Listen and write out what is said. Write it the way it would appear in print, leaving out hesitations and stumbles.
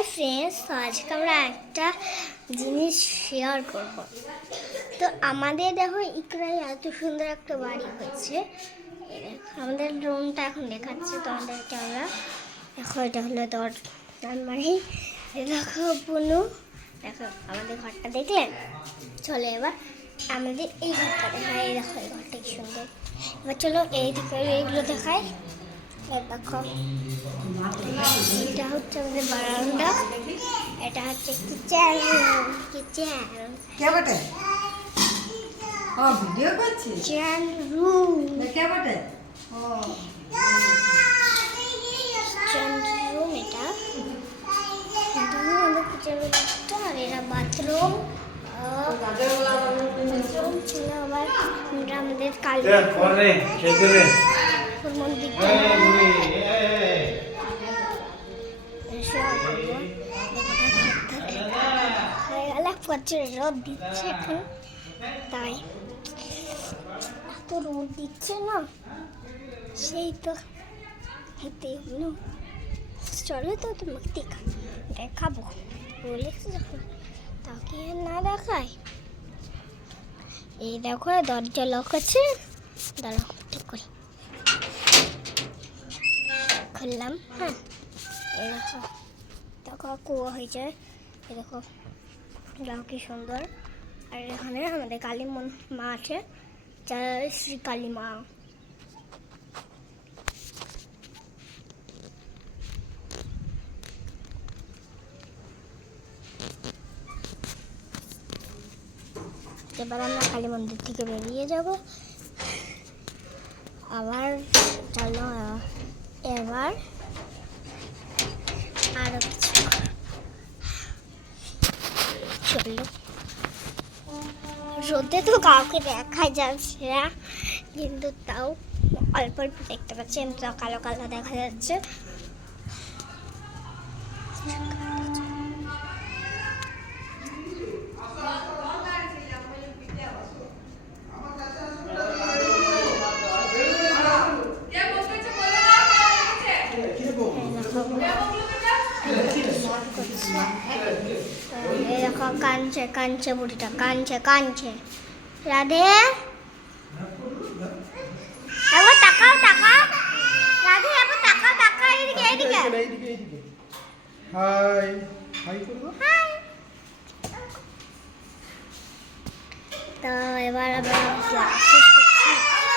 Hi friends, তো আজকে আমরা একটা জিনিস শেয়ার করব। তো আমাদের দেখো ইকরাই এত সুন্দর একটা বাড়ি হয়েছে। আমাদের রুমটা এখন দেখাচ্ছে তোমাদেরকে। আমরা দেখো এটা হলো তোর আলমারি। দেখো বুনু, দেখো আমাদের ঘরটা দেখলেন। চলো এবার আমাদের এই ঘরটা দেখায়। এই দেখো এই ঘরটা কি সুন্দর। এবার চলো এইদিকে এইগুলো দেখায়। দেখো এটা হচ্ছে আমাদের বারান্দা, এটা হচ্ছে কিচেন। क्या बटे? हाँ वीडियो करছি। কিচেন রুম, क्या बटे? ओ কিচেন রুম এটা আমাদের কিচেন রুমটা। আর এটা বাথরুম। বাথরুম ছিল আবার আমাদের কালী মন্দিরটা। প্রচুর রোদ দিচ্ছে এখন, তাই এত রোদ দিচ্ছে না, সেই তো হেঁটে হলো। চলো তো তোমাকে দেখাবো বলেছি যখন, তাকে না দেখায়। এই দেখো দরজা লক আছে, দাঁড়াও ঠিক করি, খুললাম। হ্যাঁ এই দেখো, দেখো কুয়া হয়ে যায়। এই দেখো দেখো কি সুন্দর। আর এখানে আমাদের কালী মা আছে, জয় শ্রী কালী মা। এবার আমরা কালী মন্দির থেকে বেরিয়ে যাব। আবার চলো এবার আরো কিছু চলো। রোদে তো কাউকে দেখা যাচ্ছে না, কিন্তু তাও অল্প অল্প দেখতে পাচ্ছেন, তো কালো কালো দেখা যাচ্ছে। দেখো কানছে কানছে, বুড়িটা কানছে কানছে। রাধে এবার তাকাও তাকাও, রাধে এবার তাকাও তাকাও, এইদিকে এইদিকে। হাই হাই করবো। তো এবার আমরা শেষ করছি।